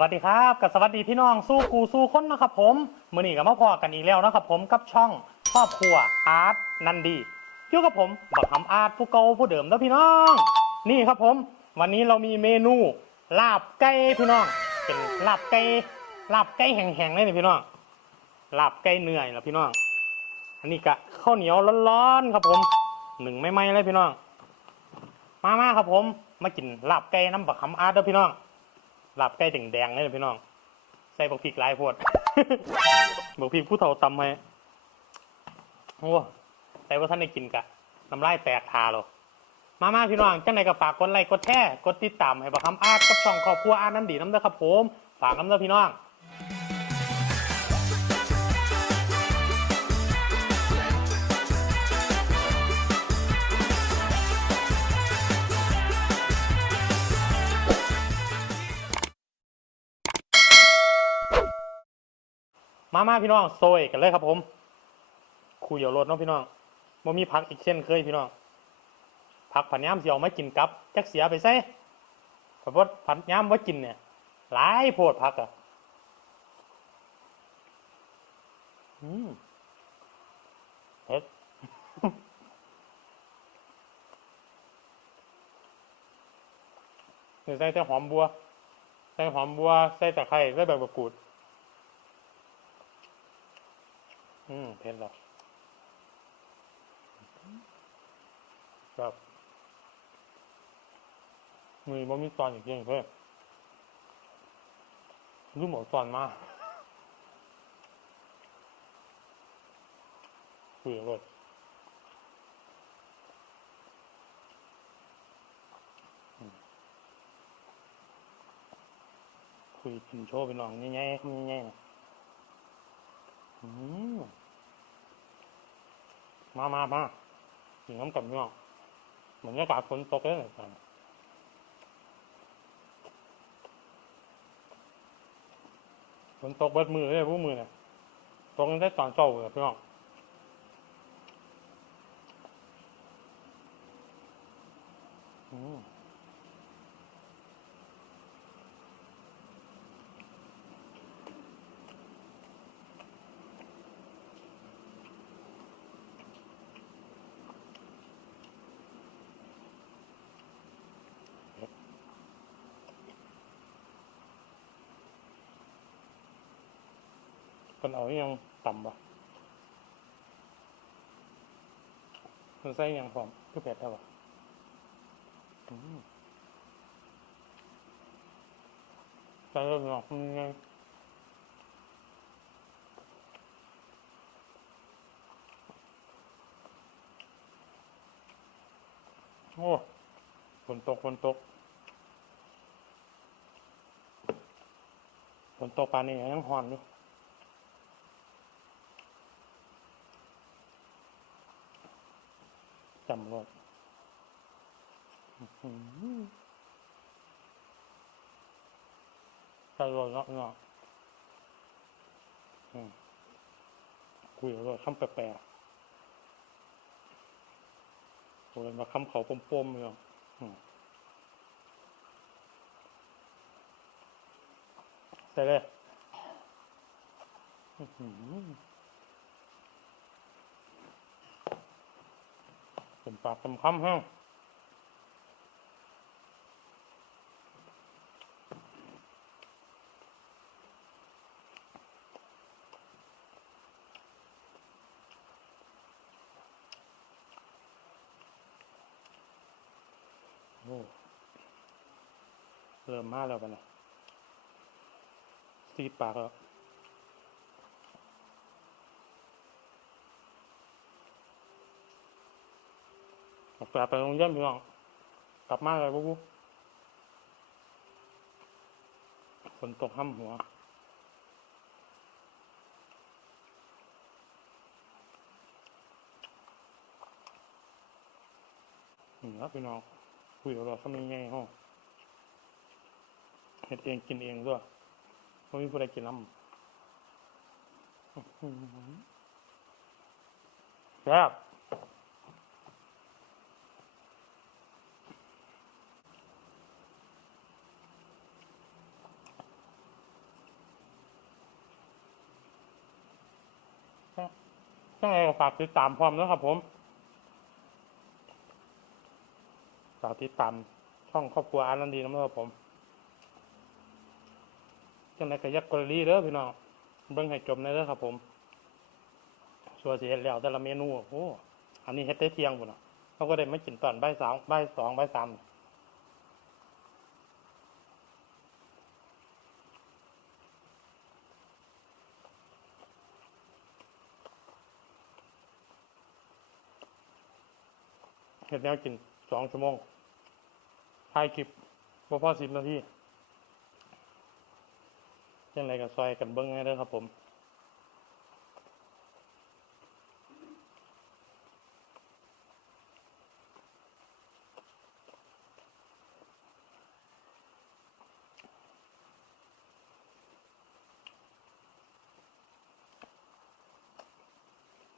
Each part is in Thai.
วัสดีครับกับสวัสดีพี่น้องสู้กูสู้คนนะครับผมมือนี้กับมาพอกันอีกแล้วนะครับผมกับช่องครอบครัวอาร์ตนันดีอยู่กับผมบักหำอาร์ตผู้เก่าผู้เดิมแล้วพี่น้อง นี่ครับผม วันนี้เรามีเมนูลาบไก่พี่น้อง เป็นลาบไก่ลาบไก่แห้งๆเลยนี่พี่น้องลาบไก่เหนื้อนี่แหละพี่น้อง อันนี้กะข้าวเหนียวร้อนๆครับผมหนึ่งไม่ไหม้เลยพี่น้อง มามาครับผม มากินลาบไก่น้ำบักหำอาร์ตเด้อพี่น้อง หลับใกล้แดงๆเลยพี่น้อง ใส่บักพริกหลายโพดบักพริกผู้เฒ่าตำให้โอ้แต่ว่าท่านได้กินกะน้ำลายแตกทาหรอมามาพี่น้องจังไหนก็ฝากกดไลค์กดแชร์กดติดตามให้บักคำอาร์ตกับช่องครอบครัวอาร์ตน้ำดีน้ำเด้อครับผม ฝากน้ำเด้อพี่น้อง มามาพี่น้องโซยกันเลยครับผมคุยเดี๋ยวรถเนาะพี่น้องบ่มีพักอีกเช่นเคยพี่น้องพักผันยามสิเอามากินกับจักเสียไปใส่เพราะว่าผันยามว่ากินเนี่ยหลายโพดพักอะอืมเผ็ดใส่แต่หอมบัว ใส่หอมบัว ใส่ตะไคร้ใส่ใบมะกรูด อืมเผ็ดหรอครับมือบ่มีตอนอย่างเงี้ยเพื่อรู้หมดตอนมาคุยกับรถอืมคุยกินโชว์ไปลองง่ายๆง่ายๆอืม มามามากินน้ำกับเนาะเหมือนอากาศฝนตกเลยนะฝนตกเบิดมือเลยผู้มือเนี่ยตกตั้งแต่ตอนเช้าเลยพี่น้อง คนเอาอยังต่ำปะมันใส่อยังพร้อมคือเผ็ดแล้วปะอืมใส่แล้วพี่น้องมันไงโอ้ฝนตกฝนตกฝนตกปานนี้ยังหอนอยู่ จำรถใส่รถเนาะเนาะคุยกับรถคำแปลกๆโอ้ยมาคำเขาปมๆเลยใส่เลยอื้อหือ เป็นปากเป็นคำแห้งโอ้เริ่มมาแล้วปะเนี่ยซีดปากแล้ว กจากไปโรงเรียนพี่น้องกลับมาเลยปุ๊บฝนตกห้ำหัวนี่ครับพี่น้องคุยกับเราเขาไม่ง่ายห้องเห็ดเองกินเองด้วยไม่มีผู้ใดกินน้ำแซ่บ จังไงก็ฝากติดตามพร้อมนะครับผมฝากติดตามช่องครอบครัวอารันดีนะครับผมจังไงก็ยักกรีเด้อพี่น้องเบิ่งให้จบในเด้อครับผมชัวร์สิเฮ็ดแล้วแต่ละเมนูโอ้โหอันนี้เฮ็ดได้เที่ยงพุ่นน่ะเขาก็ได้มากินตอนบ่ายสามบ่ายสองบ่ายสาม เฮ็ดแนวกินสองชั่วโมงถ่ายคลิปบ่พอสิบนาทีจังไรก็ซอยกันเบิ่งให้เด้ครับผม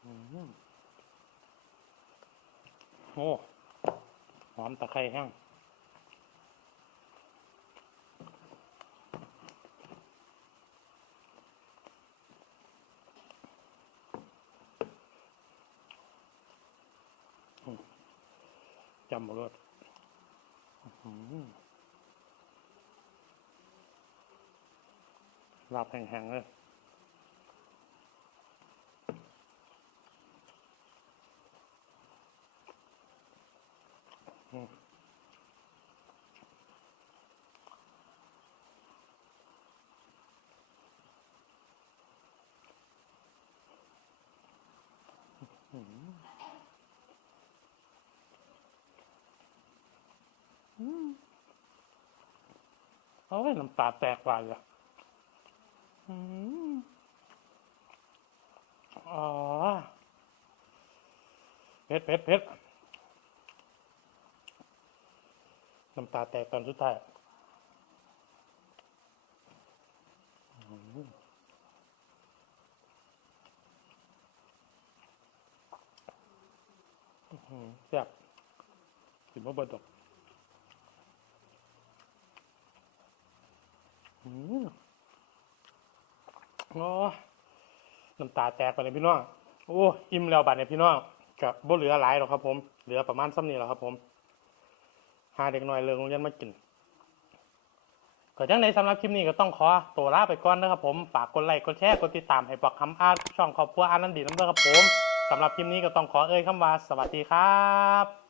อืม โอ้หอมตะไคร้แห้งจำหมดเลยอื้อหือลาบแห้งๆเลย โอ้ยน้ำตาแตกว่าเลยอืมอ๋อเผ็ดเผ็ดเผ็ด น้ำตาแตกตอนสุดท้ายอืมอื้อหือแซ่บกิบ่บดดอกอืมโอ้น้ำตาแตกไปเลยพี่น้อง โอ้ อิ่มแล้วบัดเนี่ยพี่น้องกับบ่เหลือหลายหรอกครับผม เหลือประมาณซ้ำนี้แหละครับผม หาเด็กน้อยเลิกโรงเรียนมากินก็จังในสำหรับคลิปนี้ก็ต้องขอตัวลาไปก่อนนะครับผมฝากกดไลค์กดแชร์กดติดตามให้ปักคำอาร์ช่องครอบครัวอานันดีน้ำเด้อครับผมสำหรับคลิปนี้ก็ต้องขอเอ่ยคำว่าสวัสดีครับ